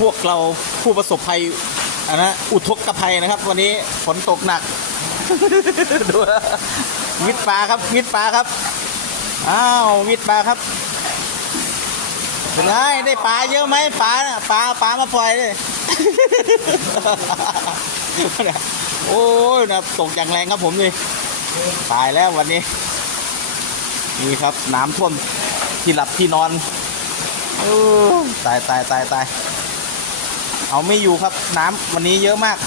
พวกเราผู้ประสบภัยอุทกภัยนะครับ วันนี้ฝนตกหนัก ดูวิทย์ปลาครับวิทย์ปลาครับอ้าววิทย์ปลาครับเป็นไงได้ปลาเยอะไหมปลามาปล่อยเลย โอ้ยนะตกอย่างแรงครับผมนี่ตายแล้ววันนี้นี่ครับน้ำท่วมที่หลับที่นอนตายเอาไม่อยู่ครับน้ำวันนี้เยอะมาก